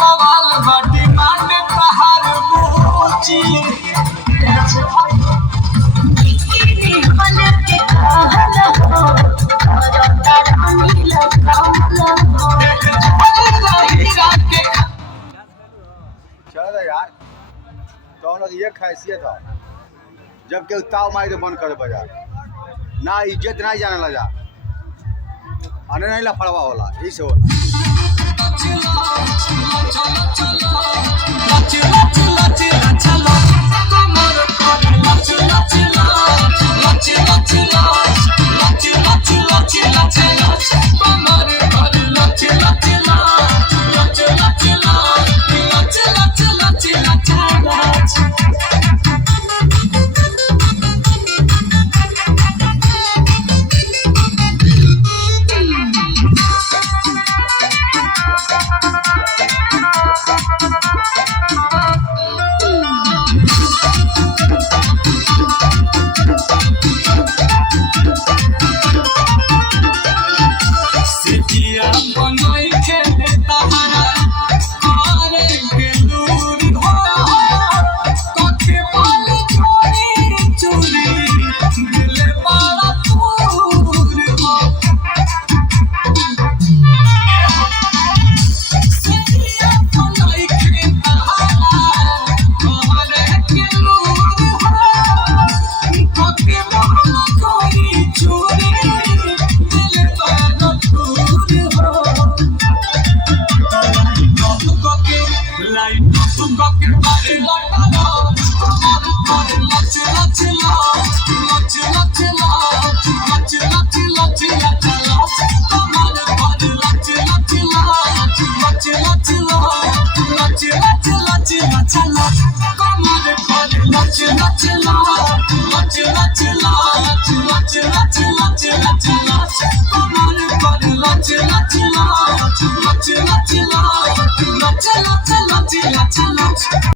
बवाल बड़ी माने तहार बूची चलो यार तो ये खासियत है जब के ताव मारी तो बंद कर बाजार ना इज्जत नहीं जाने लगा अने नहीं लफड़वा होला इसे होला Love